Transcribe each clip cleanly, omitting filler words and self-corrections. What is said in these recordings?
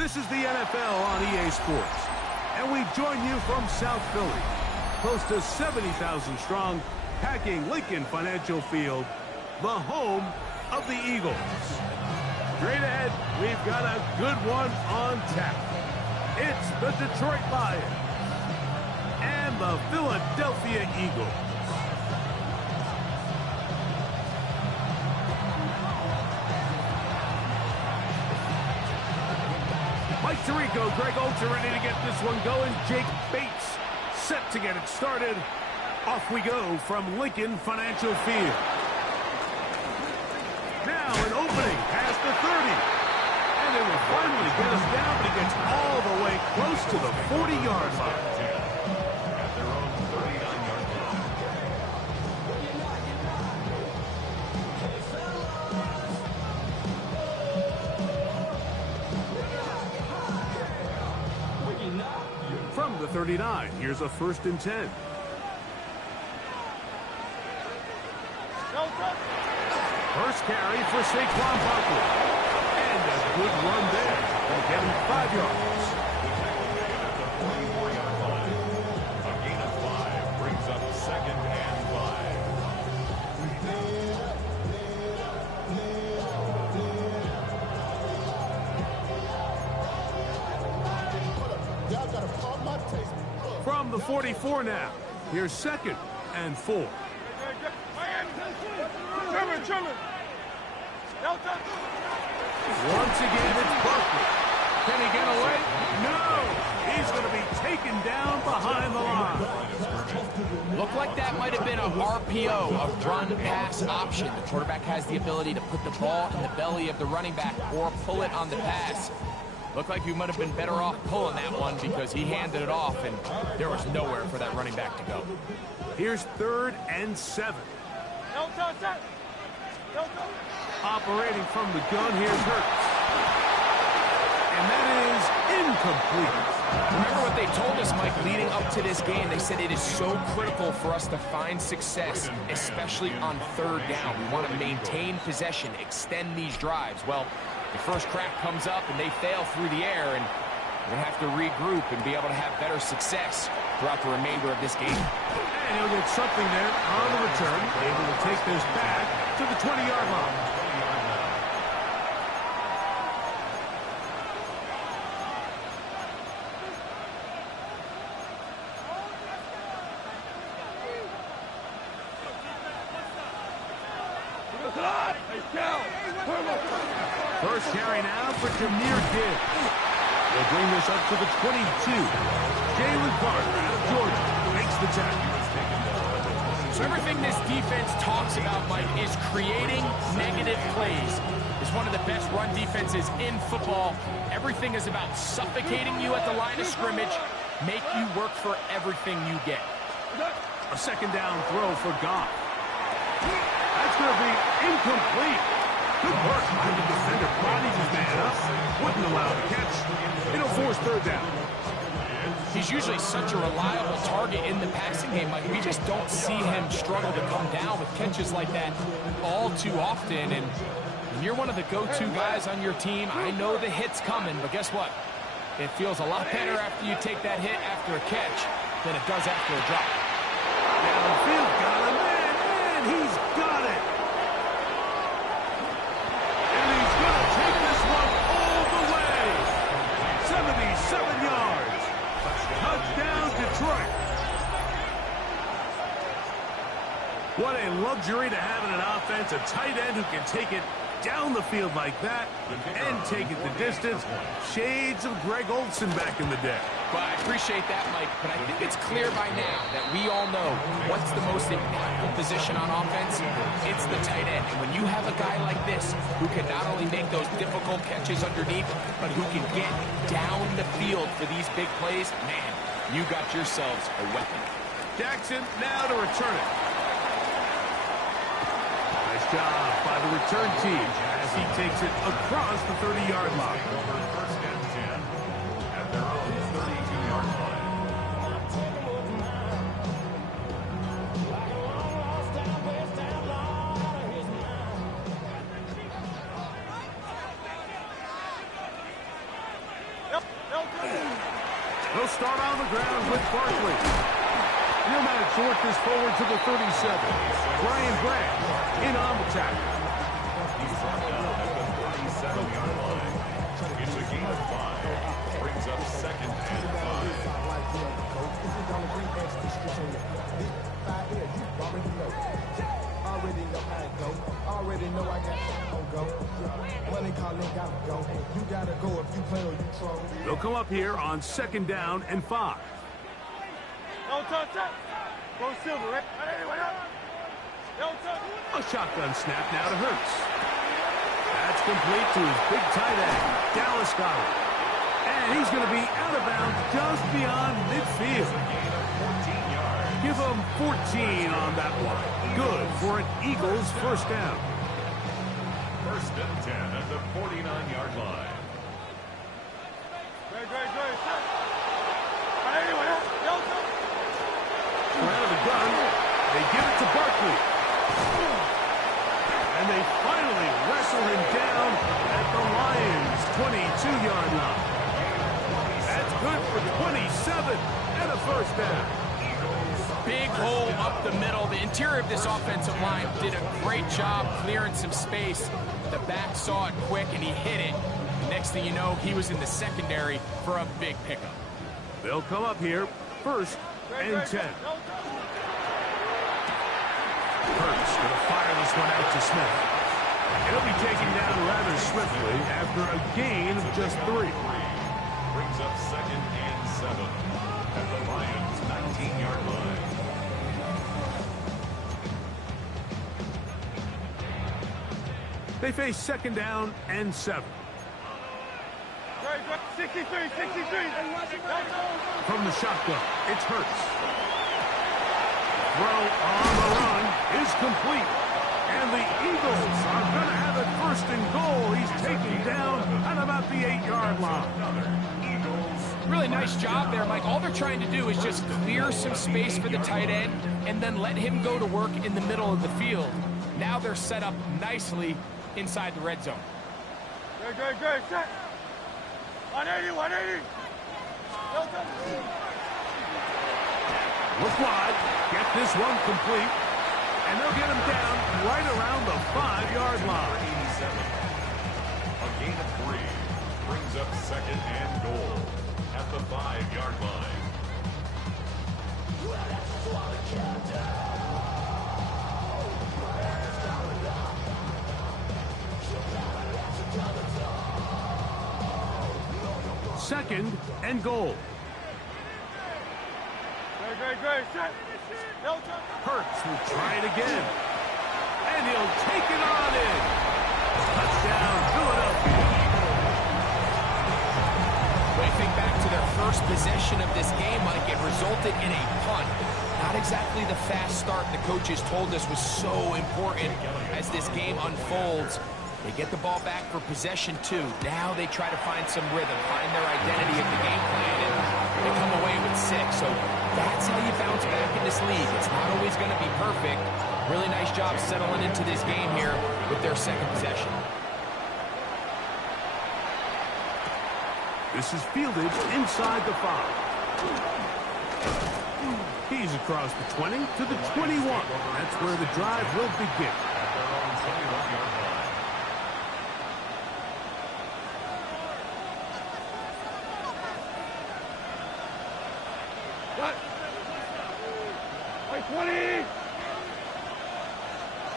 This is the NFL on EA Sports, and we join you from South Philly, close to 70,000 strong, packing Lincoln Financial Field, the home of the Eagles. Straight ahead, we've got a good one on tap. It's the Detroit Lions and the Philadelphia Eagles. Mike Tirico, Greg Olsen ready to get this one going. Jake Bates set to get it started. Off we go from Lincoln Financial Field. Now an opening past the 30. And it will finally get us down, but he gets all the way close to the 40-yard line. At their own 39-yard line. From the 39, here's a 1st and 10. First carry for Saquon Barkley. And a good run there. Going to get him 5 yards. At the 44-yard line. A gain of 5 brings up 2nd and 5. From the 44 now, here's 2nd and 4. Once again, it's Barkley. Can he get away? No! He's going to be taken down behind the line. Looked like that might have been a RPO, a run-pass option. The quarterback has the ability to put the ball in the belly of the running back or pull it on the pass. Looked like you might have been better off pulling that one because he handed it off, and there was nowhere for that running back to go. Here's 3rd and 7. Operating from the gun, here's Hurts. And that is incomplete. Remember what they told us, Mike, leading up to this game. They said it is so critical for us to find success, especially on 3rd down. We want to maintain possession, extend these drives. Well, the first crack comes up and they fail through the air, and we're going to have to regroup and be able to have better success throughout the remainder of this game. And he'll get something there on the return, able to take this back to the 20-yard line. First carry now for Jahmyr Gibbs. They'll bring this up to the 22. Jalen Carter out of Georgia makes the tackle. So everything this defense talks about, Mike, is creating negative plays. It's one of the best run defenses in football. Everything is about suffocating you at the line of scrimmage, make you work for everything you get. A 2nd down throw for Goff. That's going to be incomplete. Good work by the defender. Bodies his man up. Wouldn't allow the catch. It'll force 3rd down. He's usually such a reliable target in the passing game. Like, we just don't see him struggle to come down with catches like that all too often. And when you're one of the go-to guys on your team, I know the hit's coming, but guess what? It feels a lot better after you take that hit after a catch than it does after a drop. Downfield, got him, and he's got it. And he's going to take this one all the way. 77 yards. Touchdown, Detroit. What a luxury to have in an offense, a tight end who can take it down the field like that and take it the distance. Shades of Greg Olsen back in the day. Well, I appreciate that, Mike, but I think it's clear by now that we all know what's the most impactful position on offense. It's the tight end. And when you have a guy like this who can not only make those difficult catches underneath, but who can get down the field for these big plays, man, you got yourselves a weapon. Jackson now to return it. Nice job by the return team as he takes it across the 30-yard line. First and 10 at their own 32-yard line. They'll start on the ground with Barkley. He'll manage to work this forward to the 37. Brian Branch in on the tackle. He's brought down at the 37-yard line. It's a gain of 5. Brings up second and 5. Already know I got to go. Money calling, gotta go. You gotta go if you play or you troll. They'll come up here on 2nd down and 5. Don't touch that. Go silver, right? Don't touch. A shotgun snap now to Hurts. That's complete to his big tight end, Dallas Goedert. And he's going to be out of bounds just beyond midfield. Give him 14 on that one. Good for an Eagles first down. 1st and 10 at the 49-yard line. Out of the gun, they give it to Barkley. And they finally wrestle him down at the Lions' 22-yard line. That's good for 27 and a first down. Big hole up the middle. The interior of this offensive line did a great job clearing some space. The back saw it quick, and he hit it. Next thing you know, he was in the secondary for a big pickup. They'll come up here 1st and 10. Hurts going to fire this one out to Smith. He'll be taken down rather swiftly after a gain of just 3. Brings up second and 7 at the Lions' 19-yard line. They face 2nd down and 7. 63. From the shotgun, it's Hurts. Throw on the run is complete. And the Eagles are going to have it 1st and goal. He's taken down at about the 8-yard line. Really nice job there, Mike. All they're trying to do is just clear some space for the tight end and then let him go to work in the middle of the field. Now they're set up nicely inside the red zone. Good. Set. 180. Look wide. Get this one complete. And they'll get him down right around the 5-yard line. 87. A gain of 3. Brings up second and goal at the 5-yard line. Second and goal. Great. Set. Hurts will try it again. And he'll take it on in. Touchdown, Philadelphia. When you think back to their first possession of this game, Mike, it resulted in a punt. Not exactly the fast start the coaches told us was so important as this game unfolds. They get the ball back for possession 2. Now they try to find some rhythm, find their identity of the game plan, and they come away with 6. So that's how you bounce back in this league. It's not always going to be perfect. Really nice job settling into this game here with their 2nd possession. This is fielded inside the 5. He's across the 20 to the 21. That's where the drive will begin.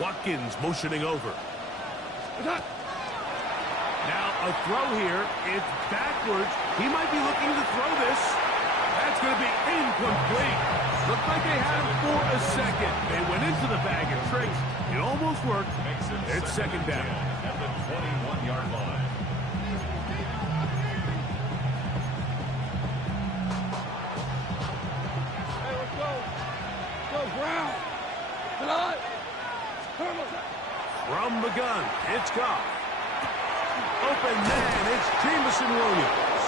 Watkins motioning over. Now a throw here. It's backwards. He might be looking to throw this. That's going to be incomplete. Looked like they had him for a second. They went into the bag of tricks. It almost worked. It's 2nd down. At the 21-yard line. Hey, let's go. Go, Brown. From the gun, it's Goff. Open man, it's Jameson Williams.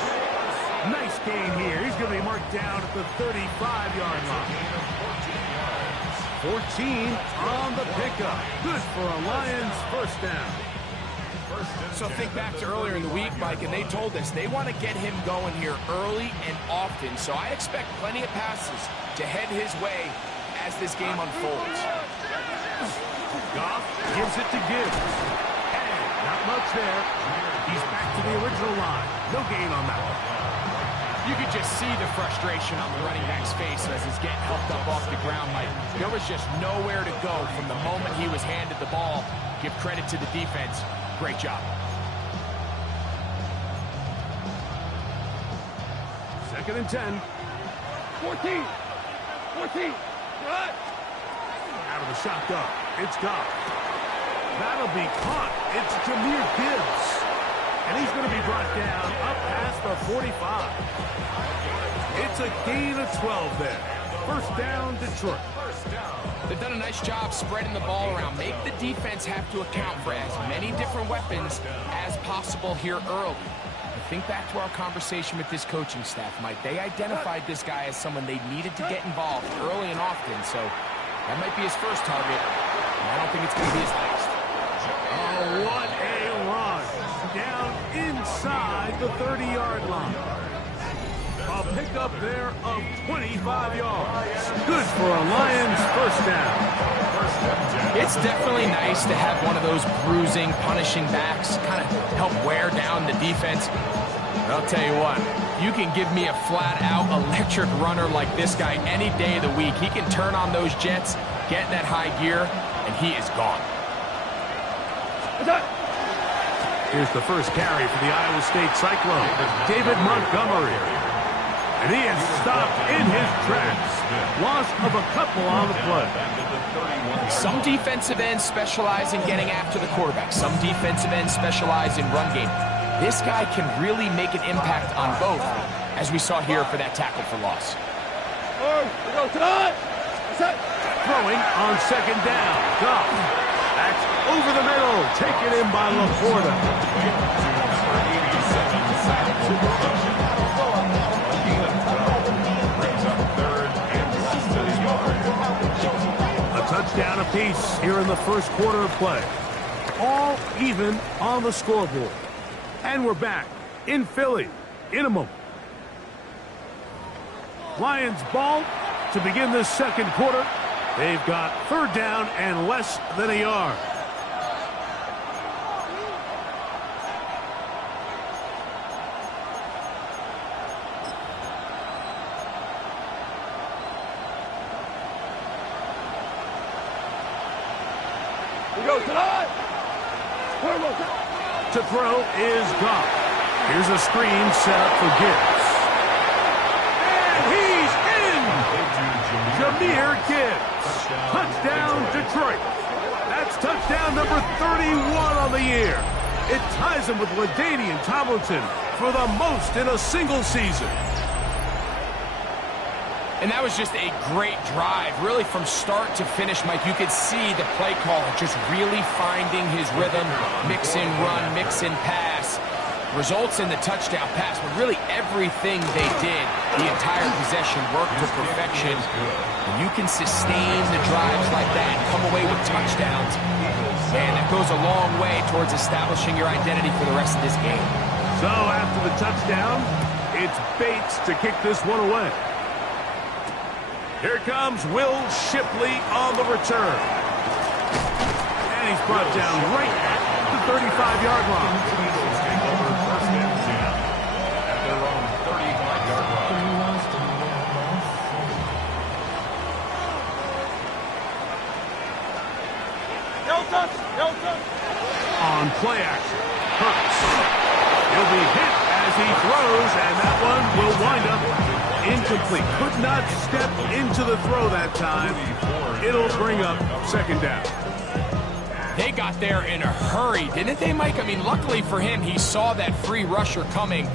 Nice gain here. He's going to be marked down at the 35-yard line. 14 on the pickup. Good for a Lions first down. 1st and So think back to earlier in the week, Mike, and they told us they want to get him going here early and often. So I expect plenty of passes to head his way as this game unfolds. Goff gives it to Gibbs. And not much there. He's back to the original line. No gain on that one. You could just see the frustration on the running back's face as he's getting helped up off the ground, Mike. There was just nowhere to go from the moment he was handed the ball. Give credit to the defense. Great job. Second and 10. 14. Out of the shotgun. It's Goff. That'll be caught. It's Jahmyr Gibbs. And he's going to be brought down up past the 45. It's a gain of 12 there. First down, Detroit. They've done a nice job spreading the ball around. Make the defense have to account for as many different weapons as possible here early. Think back to our conversation with this coaching staff, Mike. They identified this guy as someone they needed to get involved early and often, so that might be his first target, and I don't think it's going to be his last. Oh, what a run. Down inside the 30-yard line. A pickup there of 25 yards. Good for a Lions first down. It's definitely nice to have one of those bruising, punishing backs kind of help wear down the defense. But I'll tell you what, you can give me a flat-out electric runner like this guy any day of the week. He can turn on those jets, get in that high gear, and he is gone. Here's the first carry for the Iowa State Cyclone, David Montgomery. And he is stopped in his tracks. Loss of a couple on the play. Some defensive ends specialize in getting after the quarterback. Some defensive ends specialize in run game. This guy can really make an impact on both, as we saw here for that tackle for loss. Throwing on second down. Goff. That's over the middle. Taken in by LaPorta. A touchdown apiece here in the first quarter of play. All even on the scoreboard. And we're back in Philly in a moment. Lions ball to begin this second quarter. They've got third down and less than a yard. To throw is Goff. Here's a screen set up for Gibbs. And he's in! Jahmyr Gibbs. Touchdown, Detroit. That's touchdown number 31 on the year. It ties him with LaDainian Tomlinson for the most in a single season. And that was just a great drive, really from start to finish, Mike. You could see the play caller just really finding his rhythm, mix and run, mix and pass. Results in the touchdown pass, but really everything they did, the entire possession worked to perfection. When you can sustain the drives like that and come away with touchdowns, man, that goes a long way towards establishing your identity for the rest of this game. So after the touchdown, it's Bates to kick this one away. Here comes Will Shipley on the return. And he's brought down right at the 35-yard line. First and 10 at their own 35-yard line. On play action, Hurts. He'll be hit as he throws, and that one will wind up incomplete. Could not step into the throw that time. It'll bring up second down. They got there in a hurry, didn't they, Mike? I mean, luckily for him, he saw that free rusher coming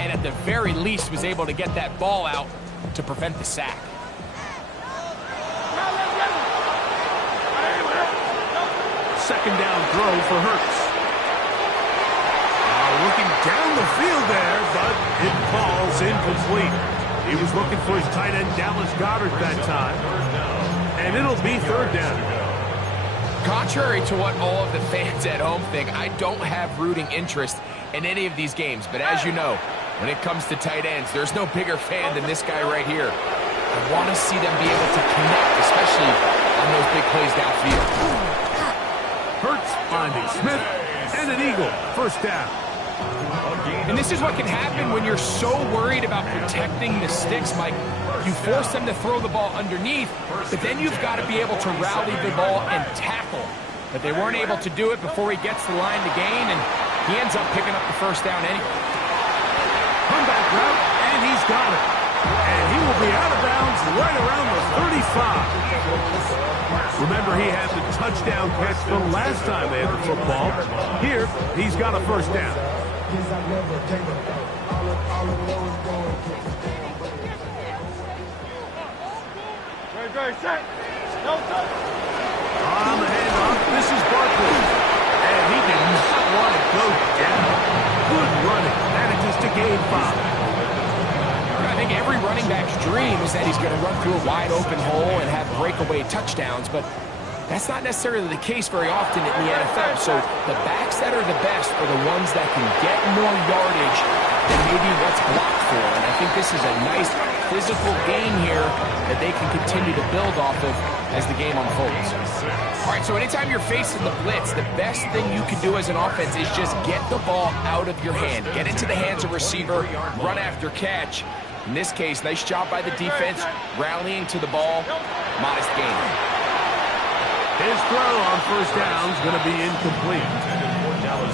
and at the very least was able to get that ball out to prevent the sack. Second down throw for Hurts. Looking down the field there, but it falls incomplete. He was looking for his tight end, Dallas Goedert, that time. And it'll be third down. Contrary to what all of the fans at home think, I don't have rooting interest in any of these games. But as you know, when it comes to tight ends, there's no bigger fan than this guy right here. I want to see them be able to connect, especially on those big plays downfield. Hurts finding Smith, and an eagle. First down. And this is what can happen when you're so worried about protecting the sticks, Mike. You force them to throw the ball underneath, but then you've got to be able to rally the ball and tackle. But they weren't able to do it before he gets the line to gain, and he ends up picking up the first down anyway. Comeback route, and he's got it. And he will be out of bounds right around the 35. Remember, he had the touchdown catch from last time they had the football. Here, he's got a first down. On the handoff, this is Barkley. And he did not want to go down. Good running. Manages to gain 5. I think every running back's dream is that he's going to run through a wide open hole and have breakaway touchdowns, but that's not necessarily the case very often in the NFL. So the backs that are the best are the ones that can get more yardage than maybe what's blocked for. And I think this is a nice physical game here that they can continue to build off of as the game unfolds. All right, so anytime you're facing the blitz, the best thing you can do as an offense is just get the ball out of your hand. Get into the hands of receiver, run after catch. In this case, nice job by the defense, rallying to the ball, modest gain. His throw on first down is going to be incomplete.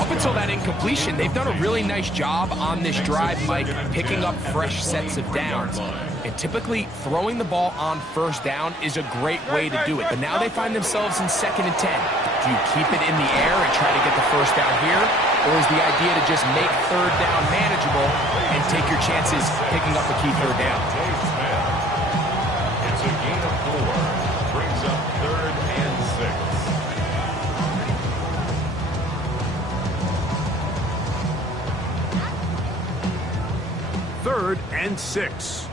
Up until that incompletion, they've done a really nice job on this drive, Mike, picking up fresh sets of downs. And typically, throwing the ball on first down is a great way to do it. But now they find themselves in 2nd and 10. Do you keep it in the air and try to get the first down here? Or is the idea to just make third down manageable and take your chances picking up a key third down? It's a gain of 4. Brings up 3rd and 6. 3rd and 6.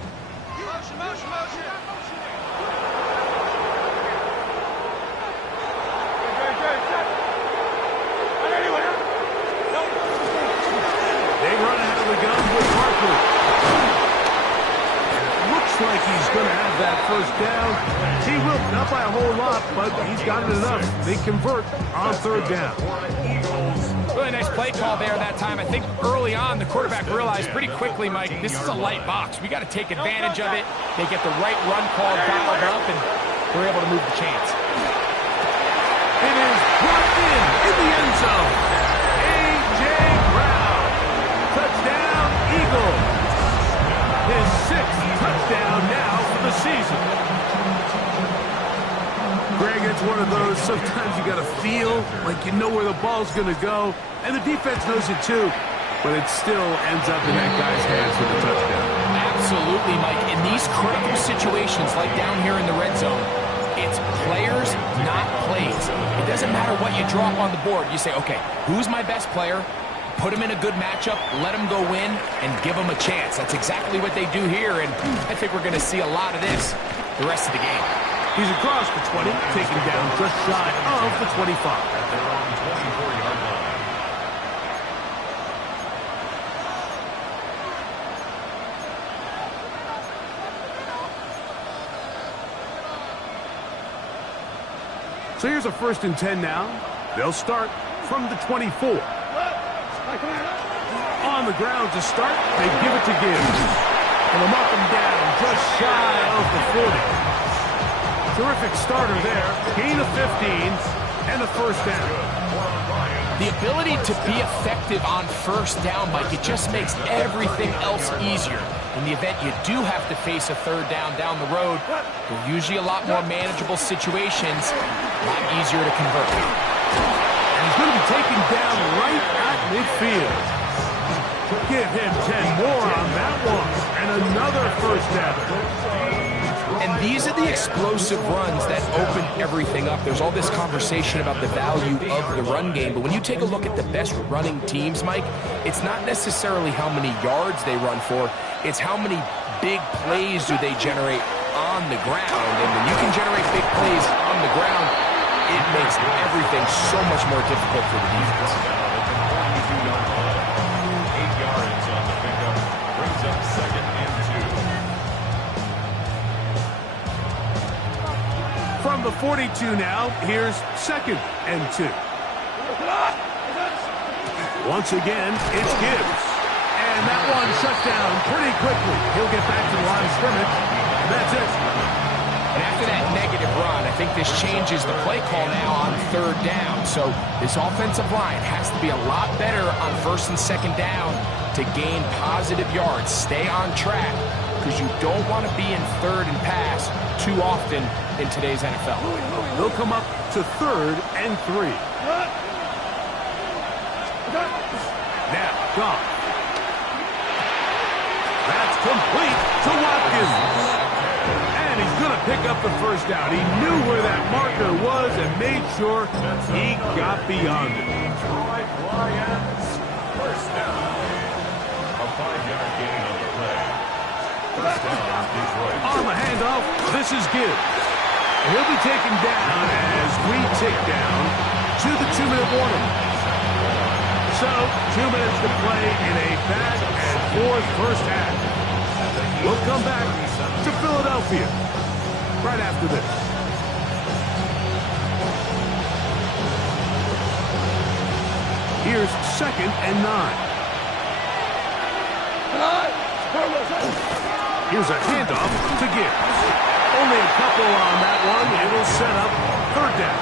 They run out of the gun with Barkley. Looks like he's going to have that first down. He will, not by a whole lot, but he's got it enough. They convert on 3rd down. Really nice play call there that time. I think early on, the quarterback realized pretty quickly, Mike, this is a light box. We got to take advantage of it. They get the right run call dialed up, and we're able to move the chains. It is brought in the end zone. A.J. Brown. Touchdown, Eagles. His 6th touchdown now for the season. Greg, it's one of those, sometimes you got to feel like you know where the ball's going to go, and the defense knows it too, but it still ends up in that guy's hands for the touchdown. Absolutely, Mike. In these critical situations, like down here in the red zone, it's players, not plays. It doesn't matter what you drop on the board. You say, okay, who's my best player? Put him in a good matchup, let him go win, and give him a chance. That's exactly what they do here, and I think we're going to see a lot of this the rest of the game. He's across the 20, taken down just shy of the 25. At their own 24-yard line. So here's a 1st and 10 now. They'll start from the 24. On the ground to start, they give it to Gibbs. And them up and down, just shy of the 40. Terrific starter there. Gain of 15 and a first down. The ability to be effective on first down, Mike, it just makes everything else easier. In the event you do have to face a 3rd down the road, they're usually a lot more manageable situations, a lot easier to convert. And he's going to be taken down right at midfield. Give him 10 more on that one. And another first down. And these are the explosive runs that open everything up. There's all this conversation about the value of the run game, but when you take a look at the best running teams, Mike, it's not necessarily how many yards they run for, it's how many big plays do they generate on the ground. And when you can generate big plays on the ground, it makes everything so much more difficult for the defense. 8 yards on the pickup. Brings up 2nd and 2. From the 42 now, here's 2nd and 2. Once again, it's Gibbs. And that one shut down pretty quickly. He'll get back to the line of scrimmage. And that's it. And after that negative run, I think this changes the play call now on 3rd down. So this offensive line has to be a lot better on 1st and 2nd down to gain positive yards. Stay on track, because you don't want to be in 3rd and pass too often in today's NFL. They'll come up to 3rd and 3. Now, Goff. That's complete to Watkins. And he's going to pick up the 1st down. He knew where that marker was and made sure he got beyond it. Detroit Lions, 1st down. A 5-yard gain on the play. 1st down, Detroit. On the handoff, this is Gibbs. And he'll be taken down as we tick down to the 2-minute warning. So, 2 minutes to play in a back-and-forth first half. We'll come back to Philadelphia right after this. Here's 2nd and 9. Here's a handoff to Gibbs. Only a couple on that one. It'll set up 3rd down.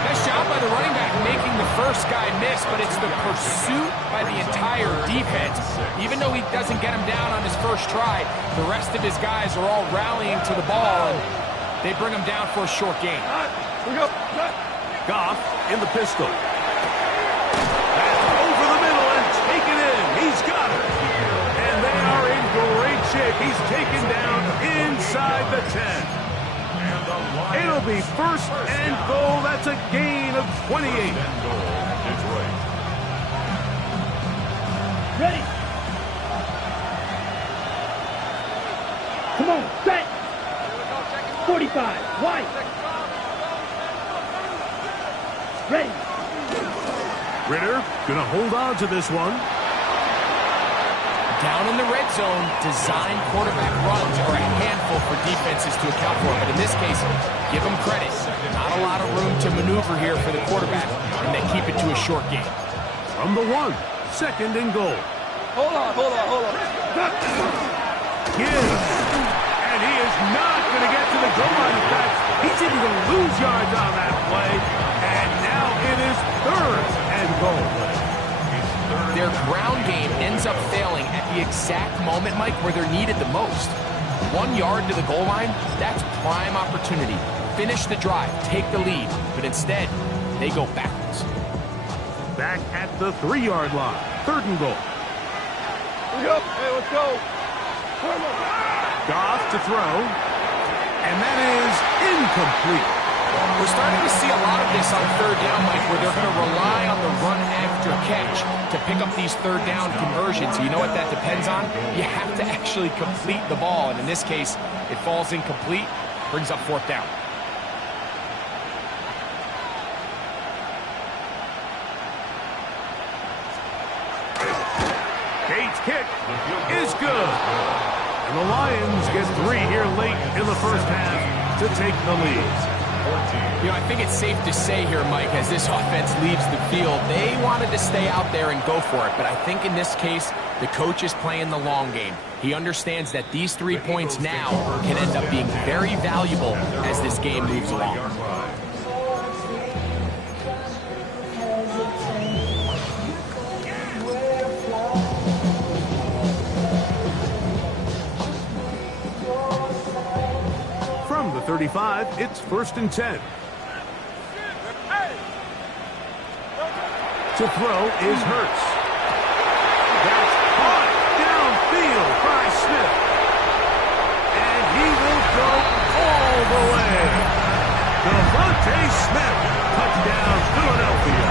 Nice job by the running back making the first guy miss, but it's the pursuit by the entire defense. Even though he doesn't get him down on his first try, the rest of his guys are all rallying to the ball, and they bring him down for a short gain. Goff in the pistol. That's over the middle and taken in. He's got it. And they are in great shape. He's taken down inside the 10. It'll be 1st and goal. That's a gain of 28. Detroit. Ready. Come on, set. 45, wide. Ready. Ritter gonna hold on to this one. Down in the red zone, design quarterback runs are a handful for defenses to account for. But in this case, give them credit. Not a lot of room to maneuver here for the quarterback, and they keep it to a short game. From the 1, 2nd and goal. Hold on. Gibbs. And he is not going to get to the goal line. In fact, he's even going to lose yards on that play. And now it is 3rd and goal. Their ground game ends up failing at the exact moment, Mike, where they're needed the most. 1 yard to the goal line, that's prime opportunity. Finish the drive, take the lead, but instead, they go backwards. Back at the 3-yard line, 3rd and goal. Hey, let's go. Goff to throw, and that is incomplete. We're starting to see a lot of this on 3rd down, Mike, where they're going to rely on the run after catch to pick up these 3rd down conversions. You know what that depends on? You have to actually complete the ball, and in this case, it falls incomplete, brings up 4th down. Gates' kick is good. And the Lions get 3 here late in the first half to take the lead. You know, I think it's safe to say here, Mike, as this offense leaves the field, they wanted to stay out there and go for it. But I think in this case, the coach is playing the long game. He understands that these 3 points now can end up being very valuable as this game moves along. From the 35, it's 1st and 10. To throw is Hurts. That's caught downfield by Smith. And he will go all the way. Devontae Smith, touchdown Philadelphia.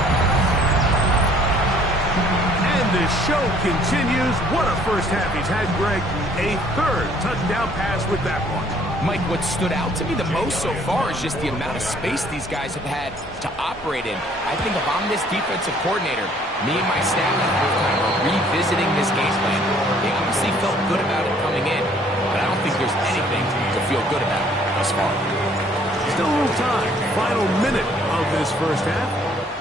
And the show continues. What a first half, he's had, Greg, a third touchdown pass with that one. Mike, what stood out to me the most so far is just the amount of space these guys have had to operate in. I think if I'm this defensive coordinator, me and my staff at halftime are revisiting this game plan. They obviously felt good about it coming in, but I don't think there's anything to feel good about thus far. Still a little time. Final minute of this first half.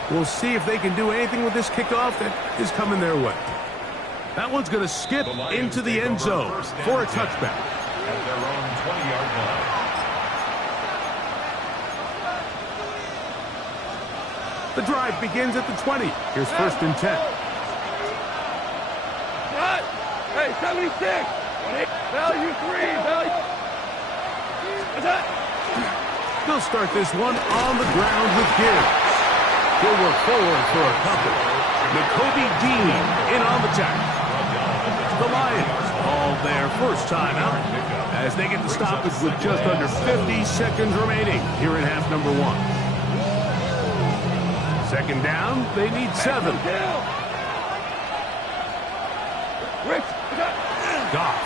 We'll see if they can do anything with this kickoff that is coming their way. That one's going to skip into the end zone for a touchback. At their own 20-yard line. The drive begins at the 20. Here's first and 10. Cut! Hey, 76! Value 3! Value... They'll start this one on the ground with Gibbs. He'll work forward for a couple. N'Kobe Dean in on the tackle. The Lions all their first time out as they get the stoppage with just under 50 seconds remaining here in half number one. Second down, they need 7. Goff.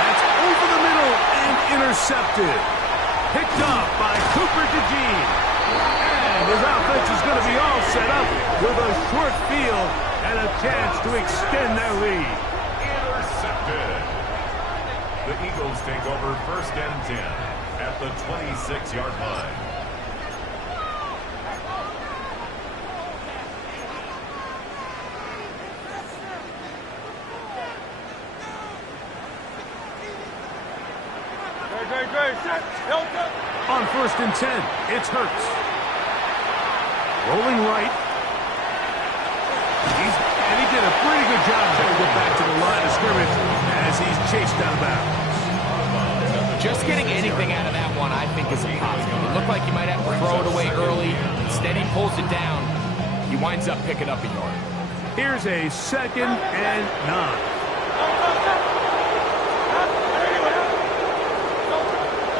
That's over the middle and intercepted. Picked up by Cooper DeJean. And his offense is going to be all set up with a short field and a chance to extend their lead. Intercepted. The Eagles take over first and 10 at the 26-yard line. On first and 10, it's Hurts. Rolling right. And he did a pretty good job trying to get back to the line of scrimmage as he's chased out of bounds. Just getting anything out of that one, I think, is a positive. It looked like he might have to throw it away early. Instead, he pulls it down. He winds up picking up a yard. Here's a 2nd and 9.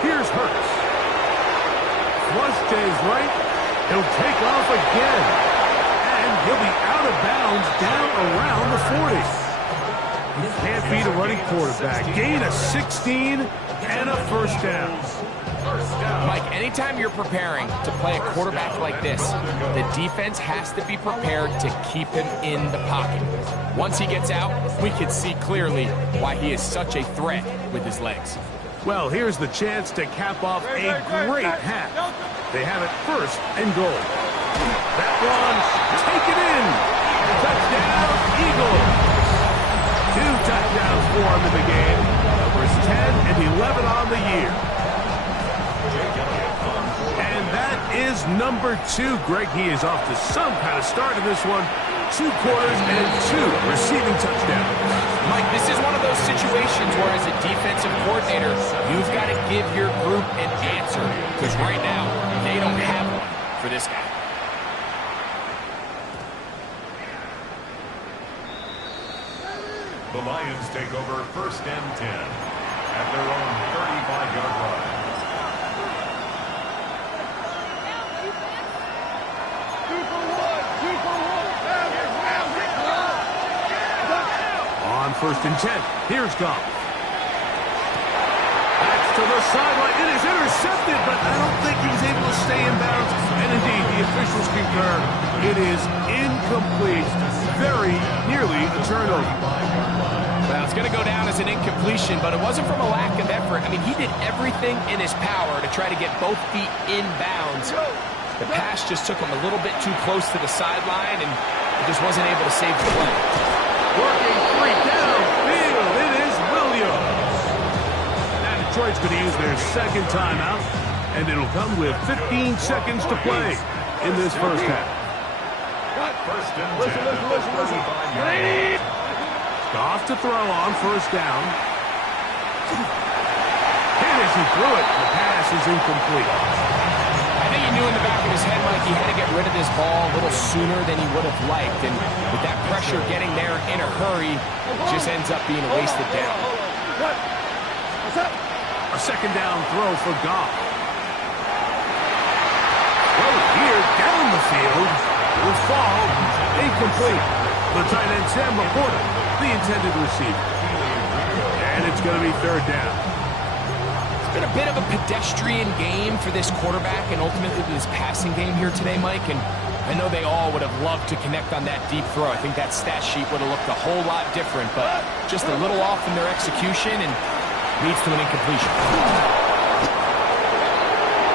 Here's Hurts. Flush to his right. He'll take off again. And he'll be out of bounds down around the 40. You can't beat a running quarterback. Gain of 16 and a first down. Mike, anytime you're preparing to play a quarterback like this, the defense has to be prepared to keep him in the pocket. Once he gets out, we can see clearly why he is such a threat with his legs. Well, here's the chance to cap off a great half. They have it first and goal. That one, taken in. Touchdown, Eagles. 2 touchdowns for him in the game. Numbers 10 and 11 on the year. And that is number 2. Greg, he is off to some kind of start in this one. 2 quarters and 2 receiving touchdowns. Mike, this is one of those situations where as a defensive coordinator, you've got to give your group an answer. Because right now, they don't have one for this guy. The Lions take over first and 10 at their own 35-yard line. On first and 10, here's Goff. That's to the sideline. It is intercepted, but I don't think he was able to stay in bounds. And indeed, the officials concur. It is incomplete. Very nearly a turnover. Well, it's going to go down as an incompletion, but it wasn't from a lack of effort. I mean, he did everything in his power to try to get both feet in bounds. The pass just took him a little bit too close to the sideline, and he just wasn't able to save the play. Working 3 downfield. It is Williams. Now Detroit's going to use their second timeout, and it'll come with 15 seconds to play in this first half. First and 10. Goff to throw on first down. And as he threw it, the pass is incomplete. I think he knew in the back of his head, Mike, he had to get rid of this ball a little sooner than he would have liked. And with that pressure getting there in a hurry, it just ends up being a wasted down. A second down throw for Goff. Throw here down the field. Will fall incomplete. The tight end, Sam Laporta, the intended receiver. And it's going to be third down. It's been a bit of a pedestrian game for this quarterback and ultimately this passing game here today, Mike. And I know they all would have loved to connect on that deep throw. I think that stat sheet would have looked a whole lot different, but just a little off in their execution and leads to an incompletion.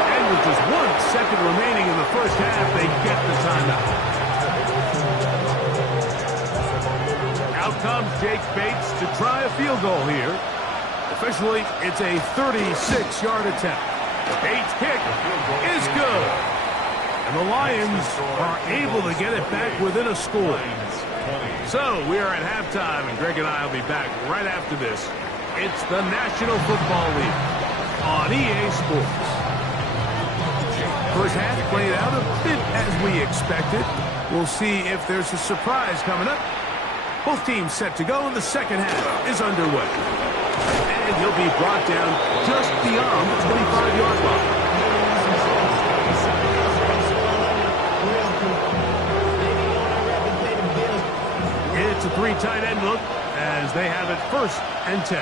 And with just 1 second remaining in the first half, they get the timeout. Out comes Jake Bates to try a field goal here. Officially, it's a 36-yard attempt. Bates' kick is good. And the Lions are able to get it back within a score. So we are at halftime, and Greg and I will be back right after this. It's the National Football League on EA Sports. First half played out a bit as we expected. We'll see if there's a surprise coming up. Both teams set to go, and the second half is underway. And he'll be brought down just beyond the 25-yard line. It's a 3 tight end look as they have it 1st and 10.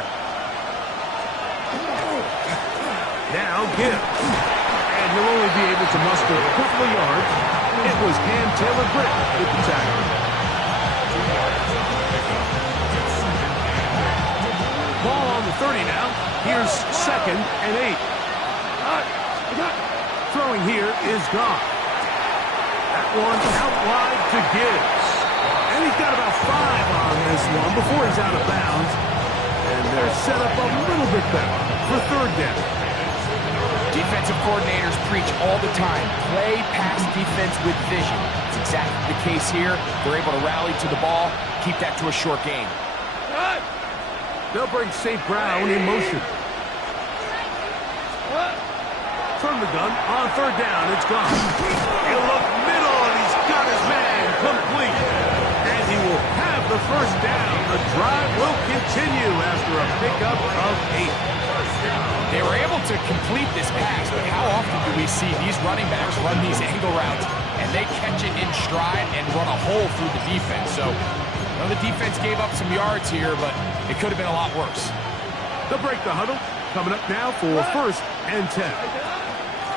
Now Gibbs. And he'll only be able to muster a couple of yards. It was Cam Taylor-Britt with the tackle. Ball on the 30 now. Here's 2nd and 8. Throwing here is gone. That one out wide to Gibbs. And he's got about 5 on this one before he's out of bounds. And they're set up a little bit better for 3rd down. Defensive coordinators preach all the time, play pass defense with vision. It's exactly the case here. They're able to rally to the ball, keep that to a short game. They'll bring St. Brown in motion. From the gun, on 3rd down, it's gone. He'll look middle, and he's got his man complete. And he will have the 1st down. The drive will continue after a pickup of 8. They were able to complete this pass, but how often do we see these running backs run these angle routes, and they catch it in stride and run a hole through the defense? So, the defense gave up some yards here, but it could have been a lot worse. They'll break the huddle. Coming up now for 1st and 10.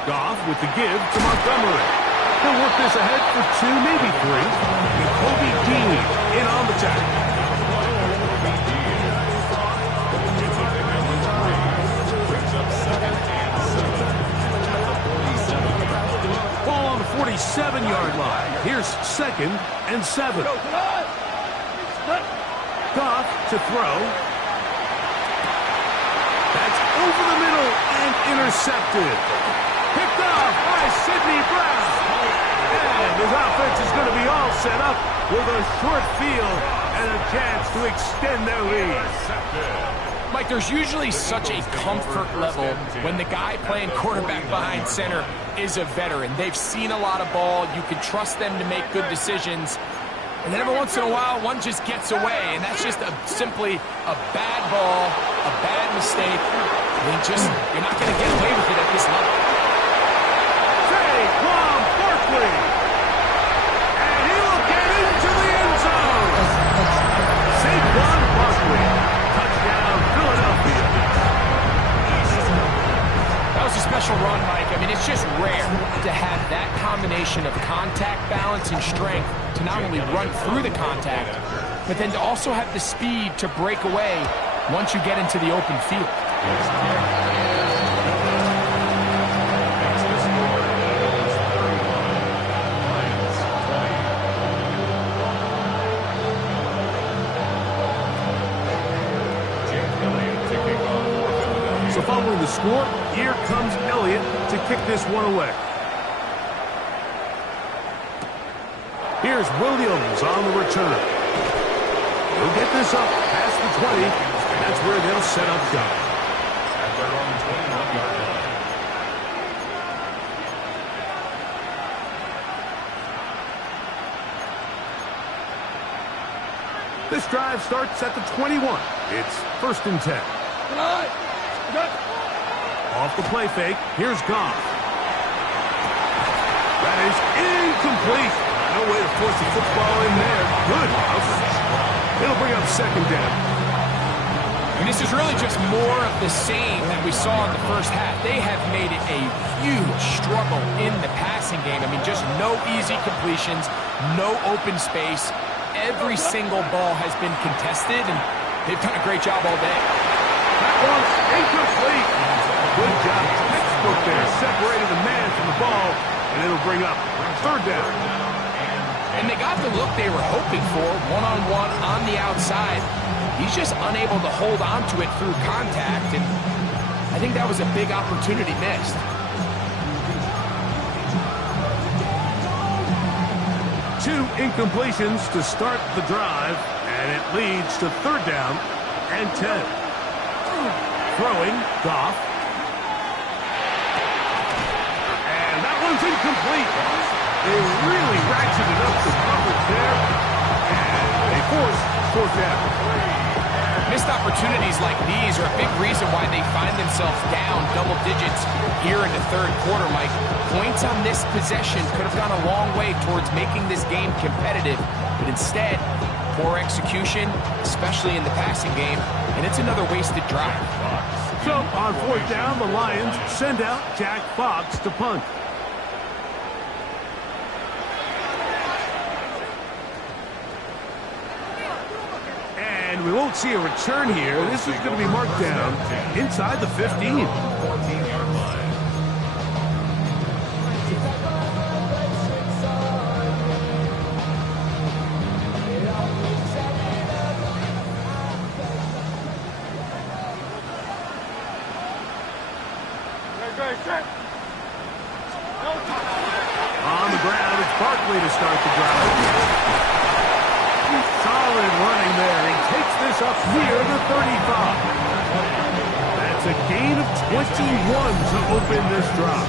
Goff with the give to Montgomery. He'll work this ahead for 2, maybe 3. And Kobe Dean in on the tackle. Ball on the 47-yard line. Here's 2nd and 7. Goff to throw. That's over the middle and intercepted. Picked off by Sidney Brown. And his offense is going to be all set up with a short field and a chance to extend their lead. Mike, there's usually such a comfort level when the guy playing quarterback behind center is a veteran. They've seen a lot of ball. You can trust them to make good decisions. And then every once in a while, one just gets away, and that's just simply a bad ball, a bad mistake. You're not going to get away with it at this level. Saquon Barkley. And he will get into the end zone. Saquon Barkley. Touchdown, Philadelphia. That was a special run, Mike. I mean, it's just rare to have that combination of contact, balance, and strength to not only run through the contact, but then to also have the speed to break away once you get into the open field. So following the score, here comes Elliott to kick this one away. Here's Williams on the return. He'll get this up past the 20, and that's where they'll set up shop. At their own 21-yard line. This drive starts at the 21. It's 1st and 10. Off the play fake, here's Goff. That is incomplete. No way to force the football in there. Good coverage. It'll bring up second down. And this is really just more of the same that we saw in the first half. They have made it a huge struggle in the passing game. I mean, just no easy completions, no open space. Every single ball has been contested, and they've done a great job all day. That one's incomplete. Good job. Textbook there. Separated the man from the ball, and it'll bring up third down. And they got the look they were hoping for, one-on-one on the outside. He's just unable to hold on to it through contact, and I think that was a big opportunity missed. Two incompletions to start the drive, and it leads to third down and 10. Throwing, Goff. And that one's incomplete. They really ratcheted up the coverage there, and they force fourth down. Missed opportunities like these are a big reason why they find themselves down double digits here in the third quarter, Mike. Points on this possession could have gone a long way towards making this game competitive, but instead, poor execution, especially in the passing game, and it's another wasted drive. So, on fourth down, the Lions send out Jack Fox to punt. And we won't see a return here. This is going to be marked down inside the 15. 14-yard line. On the ground, it's Barkley to start the drive. Solid running there. He takes this up near the 35. That's a gain of 21 to open this drive.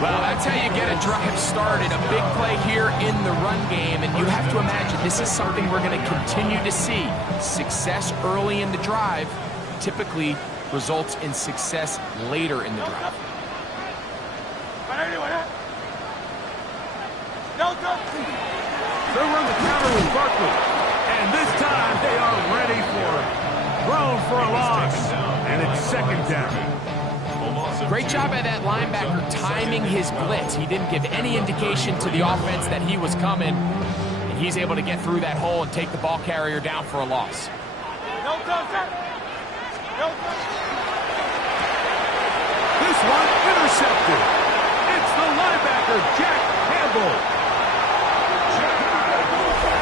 Well, that's how you get a drive started. A big play here in the run game, and you have to imagine this is something we're going to continue to see. Success early in the drive typically results in success later in the drive. They'll run the counter with Barkley. And this time they are ready for it. Thrown for a loss. And it's second down. Great job by that linebacker timing his blitz. He didn't give any indication to the offense that he was coming. And he's able to get through that hole and take the ball carrier down for a loss. This one intercepted. It's the linebacker, Jack Campbell.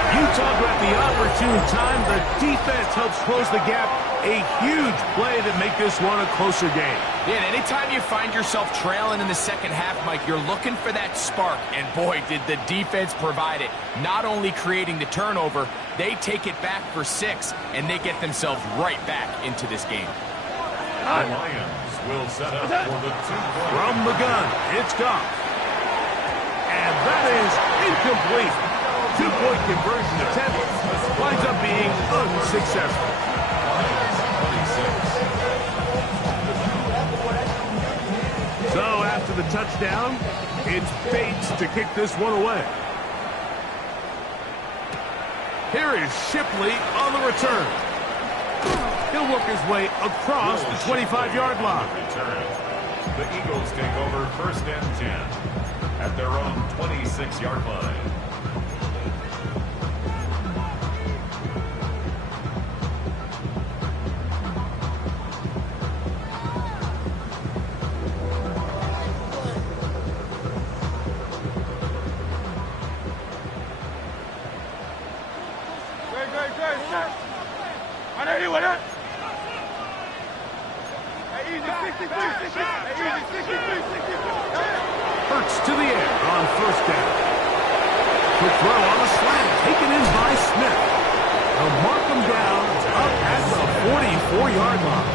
You talk about the opportune time. The defense helps close the gap. A huge play to make this one a closer game. Yeah, and anytime you find yourself trailing in the second half, Mike, you're looking for that spark. And boy, did the defense provide it. Not only creating the turnover, they take it back for 6, and they get themselves right back into this game. The Lions will set up for the 2-point. From the gun, it's Goff. And that is incomplete. 2-point conversion attempt winds up being unsuccessful. So after the touchdown, it's Bates to kick this one away. Here is Shipley on the return. He'll work his way across the 25-yard line. The Eagles take over first and 10 at their own 26-yard line. Hurts to the air on first down. Quick throw on the slant, taken in by Smith. They'll mark him down up at the 44-yard line.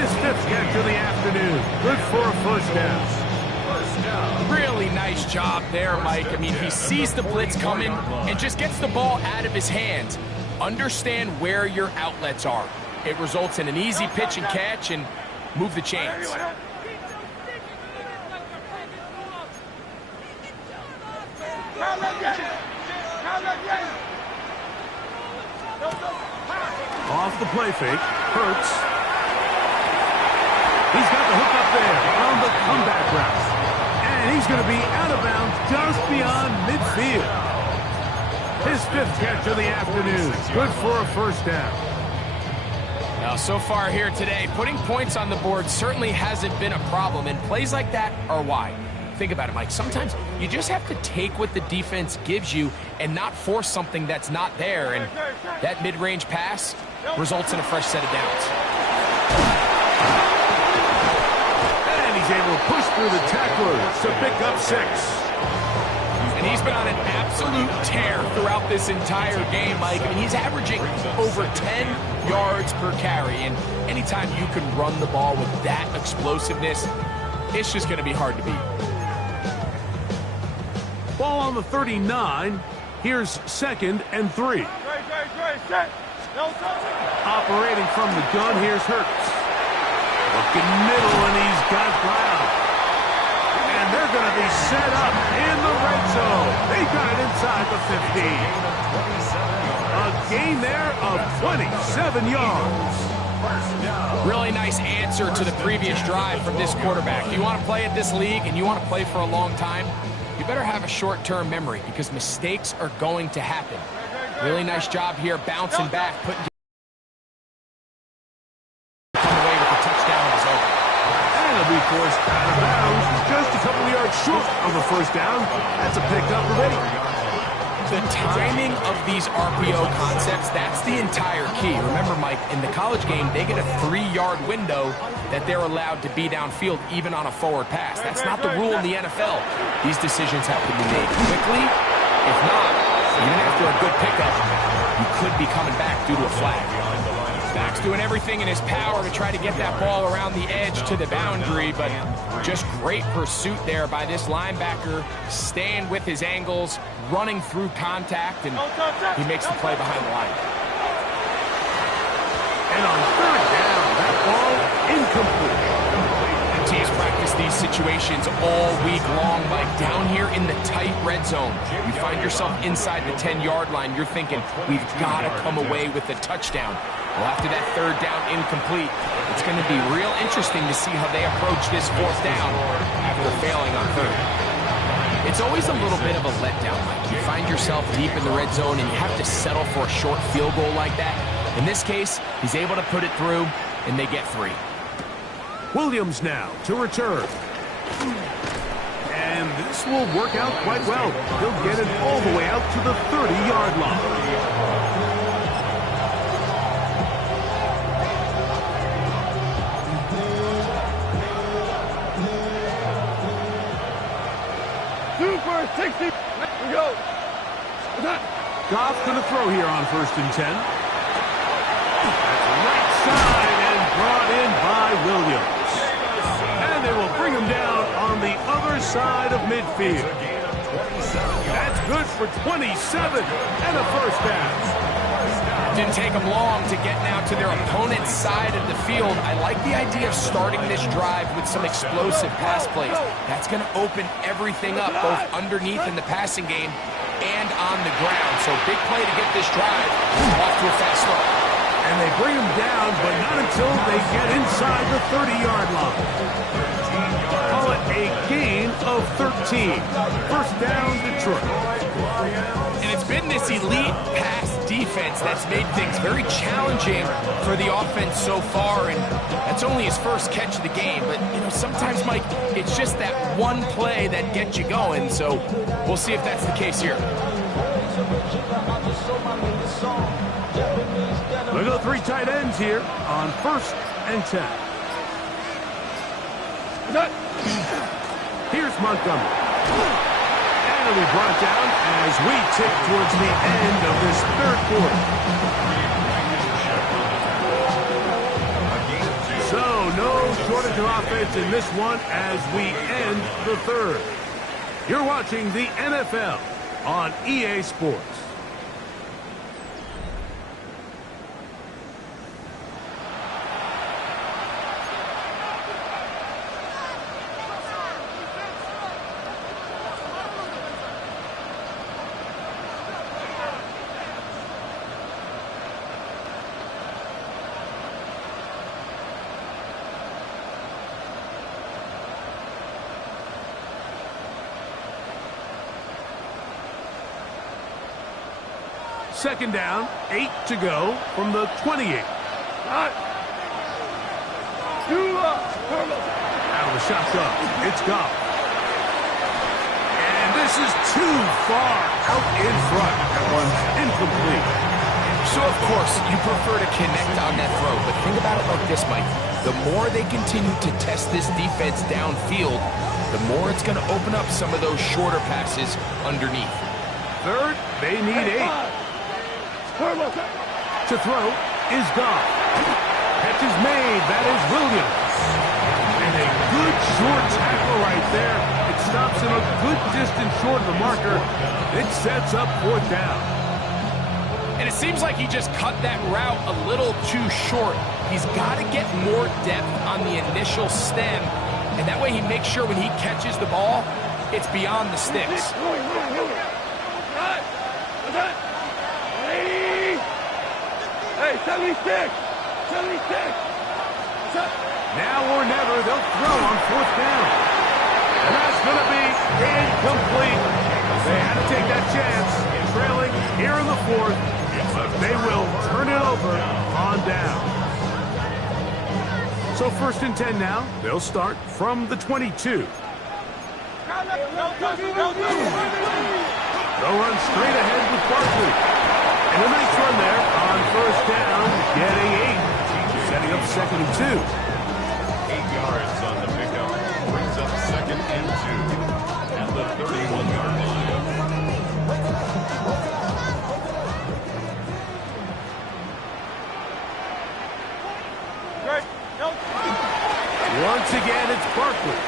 His 5th catch of the afternoon. Good for a first down. Really nice job there, Mike. I mean, he sees the blitz coming and just gets the ball out of his hands. Understand where your outlets are. It results in an easy pitch and catch and move the chains. Off the play fake. Hurts. He's got the hook up there on the comeback route. And he's going to be out of bounds just beyond midfield. His 5th catch of the afternoon. Good for a first down. Now, so far here today, putting points on the board certainly hasn't been a problem, and plays like that are why. Think about it, Mike. Sometimes you just have to take what the defense gives you and not force something that's not there, and that mid-range pass results in a fresh set of downs. And he's able to push through the tacklers to pick up 6. And he's been on an absolute tear throughout this entire game, Mike. I mean, he's averaging over 10 yards per carry, and anytime you can run the ball with that explosiveness, it's just going to be hard to beat. Ball on the 39. Here's 2nd and 3. Operating from the gun, here's Hurts. Looking middle, and he's got ground. And they're going to be set up in the red zone. They got it inside the 15. A gain there of 27 yards. Really nice answer to the previous drive from this quarterback. You want to play at this league and you want to play for a long time, you better have a short-term memory because mistakes are going to happen. Really nice job here bouncing back, putting come away with a touchdown of his own. And he'll be forced out of bounds just a couple of yards short of the first down. That's a pickup of 8. The timing of these RPO concepts, that's the entire key. Remember, Mike, in the college game, they get a 3-yard window that they're allowed to be downfield, even on a forward pass. That's not the rule in the NFL. These decisions have to be made quickly. If not, even after a good pickup, you could be coming back due to a flag. Back's doing everything in his power to try to get that ball around the edge to the boundary, but just great pursuit there by this linebacker, staying with his angles, running through contact, and he makes the play behind the line. And on 3rd down, that ball incomplete. Teams practice these situations all week long, Mike. Down here in the tight red zone, you find yourself inside the 10-yard line. You're thinking, we've got to come away with a touchdown. Well, after that 3rd down incomplete, it's going to be real interesting to see how they approach this 4th down after failing on 3rd. It's always a little bit of a letdown, Mike. You find yourself deep in the red zone and you have to settle for a short field goal like that. In this case, he's able to put it through, and they get 3. Williams now to return. And this will work out quite well. He'll get it all the way out to the 30-yard line. Super 60. We go. Goff going to throw here on 1st and 10. That's right side and brought in by Williams. And they will bring him down on the other side of midfield. That's good for 27 and a first down. Didn't take them long to get now to their opponent's side of the field. I like the idea of starting this drive with some explosive pass plays. That's going to open everything up, both underneath in the passing game and on the ground. So big play to get this drive off to a fast start. And they bring him down, but not until they get inside the 30-yard line. Call it a gain of 13. First down, Detroit. And it's been this elite pass defense that's made things very challenging for the offense so far, and that's only his first catch of the game. But, you know, sometimes, Mike, it's just that one play that gets you going, so we'll see if that's the case here. Look at the 3 tight ends here on 1st and 10. Here's Montgomery. And it'll be brought down as we tick towards the end of this 3rd quarter. So no shortage of offense in this one as we end the 3rd. You're watching the NFL on EA Sports. Second down, 8 to go from the 28. Out Out of the shotgun, it's Goff. And this is too far out in front. That one's incomplete. So, of course, you prefer to connect on that throw, but think about it like this, Mike. The more they continue to test this defense downfield, the more it's going to open up some of those shorter passes underneath. Third, they need 8. To throw is Goff. Catch is made. That is Williams. And a good short tackle right there. It stops him a good distance short of the marker. It sets up 4th down. And it seems like he just cut that route a little too short. He's got to get more depth on the initial stem, and that way he makes sure when he catches the ball, it's beyond the sticks. Hey, 76! 76! Now or never, they'll throw on 4th down. And that's going to be incomplete. They had to take that chance, trailing here in the 4th, but they will turn it over on down. So 1st and 10 now. They'll start from the 22. They'll run straight ahead with Barkley. And a nice run there on 1st down, getting 8. Setting up 2nd and 2. 8 yards on the pickup. Brings up 2nd and 2. At the 31-yard line. Once again, it's Barkley.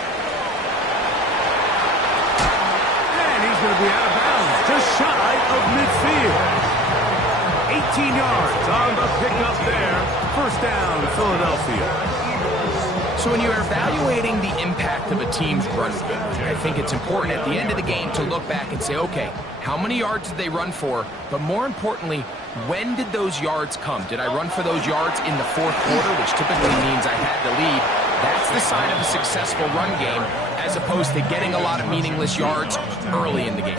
And he's going to be out of bounds, just shy of midfield. 18 yards on the pickup there. 1st down, Philadelphia. So when you're evaluating the impact of a team's run game, I think it's important at the end of the game to look back and say, okay, how many yards did they run for? But more importantly, when did those yards come? Did I run for those yards in the 4th quarter, which typically means I had the lead? That's the sign of a successful run game, as opposed to getting a lot of meaningless yards early in the game.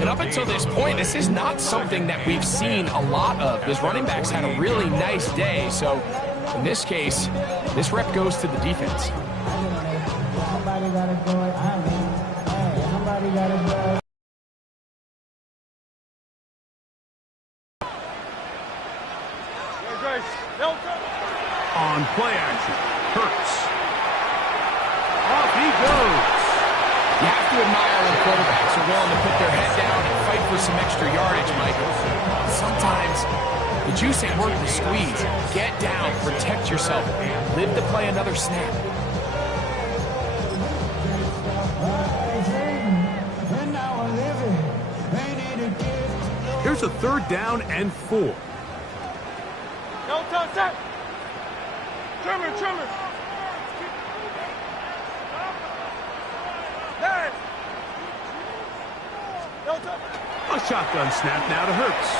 And up until this point, this is not something that we've seen a lot of. His running backs had a really nice day, so in this case, this rep goes to the defense. Somebody gotta do it. Somebody gotta do it. On play action, Hurts. Off he goes. You have to admire when quarterbacks are willing to put their head down and fight for some extra yardage, Michael. Sometimes the juice ain't worth the squeeze. Get down, protect yourself, live to play another snap. Here's a 3rd down and 4. Trimmer! A shotgun snap now to Hurts.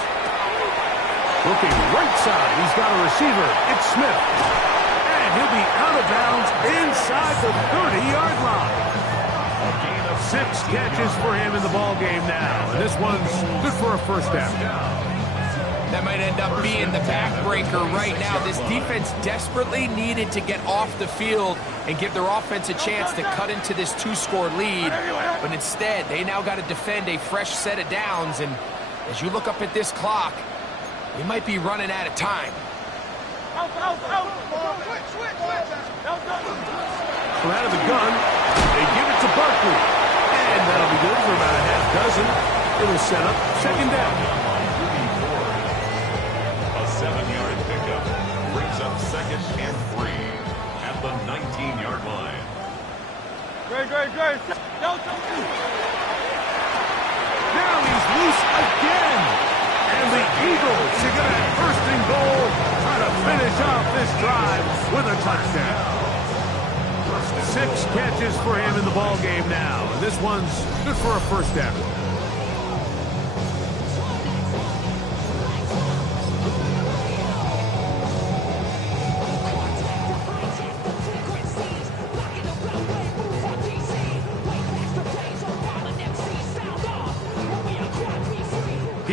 Looking right side, he's got a receiver. It's Smith. And he'll be out of bounds inside the 30-yard line. 6 catches for him in the ball game now. And this one's good for a 1st down. That might end up being the backbreaker right now. This defense desperately needed to get off the field and give their offense a chance to cut into this 2-score lead. But instead, they now got to defend a fresh set of downs. And as you look up at this clock, they might be running out of time. So out of the gun, they give it to Barkley. And that'll be good for about a half dozen. It'll set up 2nd down. 7-yard pickup brings up 2nd and 3 at the 19-yard line. Great. Now he's loose again. And the Eagles are going to 1st and goal, try to finish off this drive with a touchdown. 6 catches for him in the ball game now. And this one's good for a 1st down.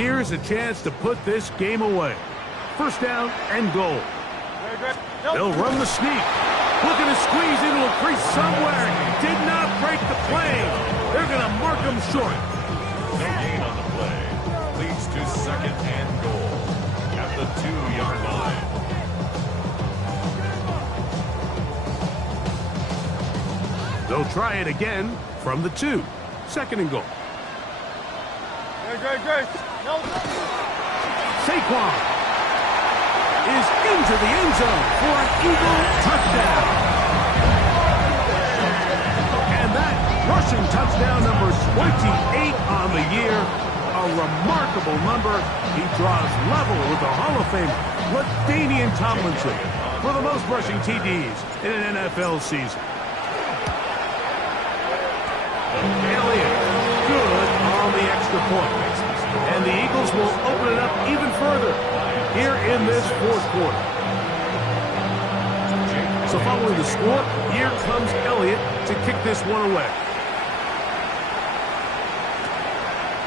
Here's a chance to put this game away. First down and goal. They'll run the sneak. Looking to squeeze into a crease somewhere. Did not break the plane. They're going to mark him short. No gain on the play. Leads to second and goal at the 2-yard line. They'll try it again from the 2. Second and goal. Great. No. Saquon is into the end zone for an Eagle touchdown. And that rushing touchdown, number 28 on the year, a remarkable number. He draws level with the Hall of Famer, LaDainian Tomlinson, for the most rushing TDs in an NFL season. Elliott, good on the extra point. And the Eagles will open it up even further here in this fourth quarter. So following the score, here comes Elliott to kick this one away.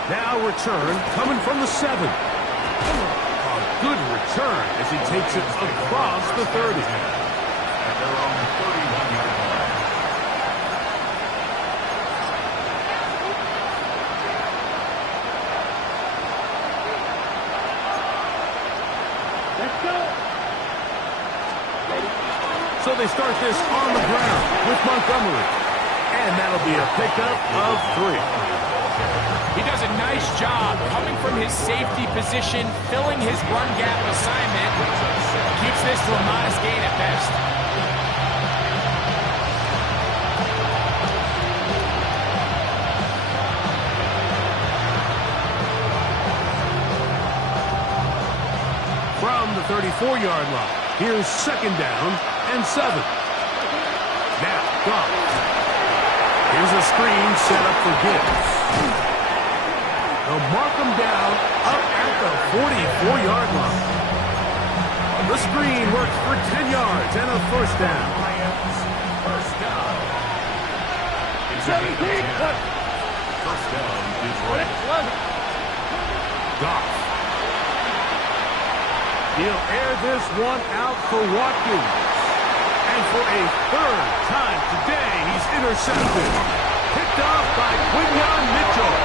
Now return coming from the 7. A good return as he takes it across the 30. At their own 31-yard line. So they start this on the ground with Montgomery. And that'll be a pickup of 3. He does a nice job coming from his safety position, filling his run gap assignment. Keeps this to a modest gain at best. From the 34-yard line, here's second down and 7. Now, Goff. Here's a screen set up for Gibbs. They'll mark him down up at the 44-yard line. The screen works for 10 yards and a first down. First down. It's a gain of 10. First down is right. Goff. He'll air this one out for Watkins. And for a third time today, he's intercepted. Picked off by Quinyon Mitchell.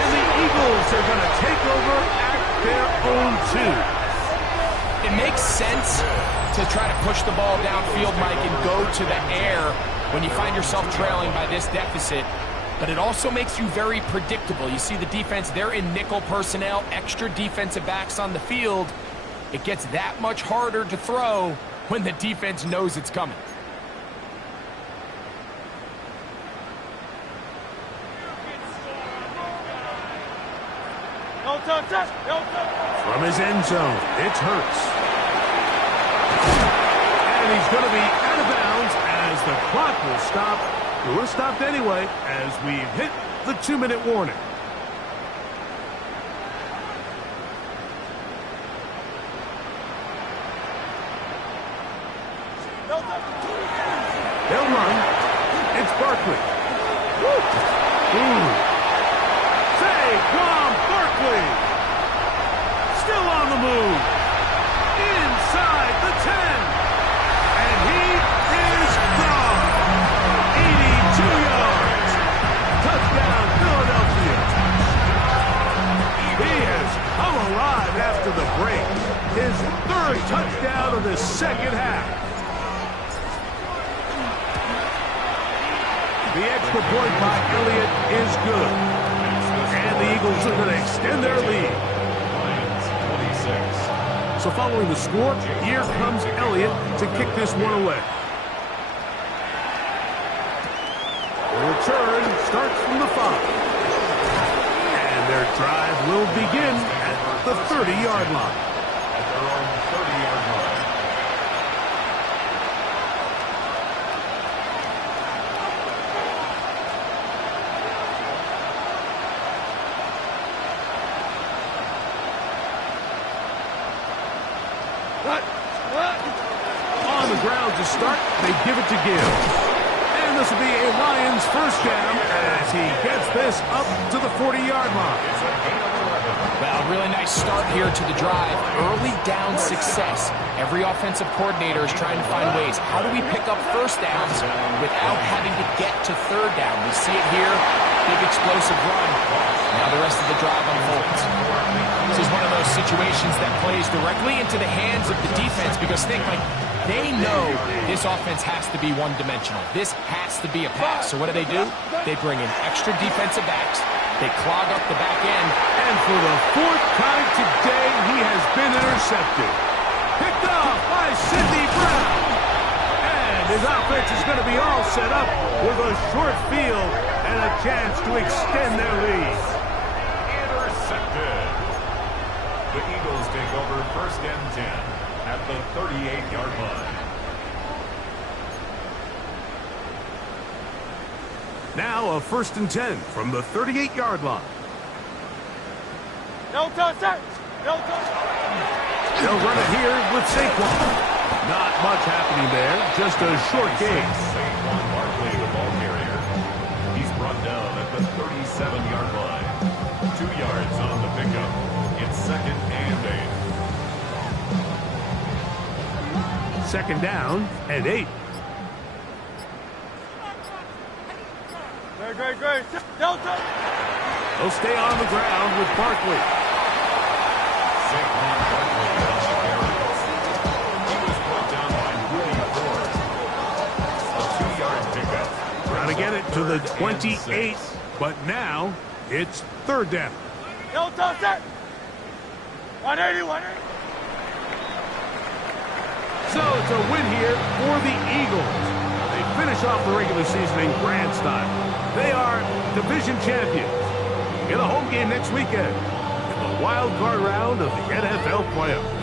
And the Eagles are going to take over at their own 2. It makes sense to try to push the ball downfield, Mike, and go to the air when you find yourself trailing by this deficit. But it also makes you very predictable. You see the defense, they're in nickel personnel, extra defensive backs on the field. It gets that much harder to throw when the defense knows it's coming. From his end zone, it's Hurts. And he's going to be out of bounds as the clock will stop. It would have stopped anyway as we've hit the 2-minute warning. They'll run. It's Barkley. Saquon Barkley. Still on the move. Inside the 10. And he is gone. 82 yards. Touchdown, Philadelphia. He has come alive after the break. His third touchdown of the second half. The extra point by Elliott is good. And the Eagles are going to extend their lead. Lions 26. So following the score, here comes Elliott to kick this one away. The return starts from the 5. And their drive will begin at the 30-yard line. At their own 30-yard line. On the ground to start, they give it to Gibbs. And this will be a Lions first down as he gets this up to the 40-yard line. It's a gain of 11. Well, really nice start here to the drive. Early down success. Every offensive coordinator is trying to find ways. How do we pick up first downs without having to get to third down? We see it here. Big explosive run. Now the rest of the drive unfolds. This is one of those situations that plays directly into the hands of the defense because they know this offense has to be one-dimensional. This has to be a pass. So what do? They bring in extra defensive backs. They clog up the back end. And for the fourth time today, he has been intercepted. Picked off by Sidney Brown. And his offense is going to be all set up with a short field and a chance to extend their lead. Intercepted. The Eagles take over 1st and 10 at the 38-yard line. Now a 1st and 10 from the 38-yard line. No touchdown. No touchdown. They'll run it here with Saquon. Not much happening there, just a short gain. Saquon Barkley, the ball carrier. He's brought down at the 37-yard line. 2 yards on the pickup. It's 2nd and 8. 2nd down and 8. Great. No touchdown. They'll stay on the ground with Barkley. Saquon Barkley on the carries. He was brought down by Rudy Ford. A 2-yard pickup. Trying to get it to the 28, but now it's 3rd down. No touchdown. 180. So it's a win here for the Eagles. They finish off the regular season in grand style. They are division champions. In a home game next weekend in the wild card round of the NFL playoffs.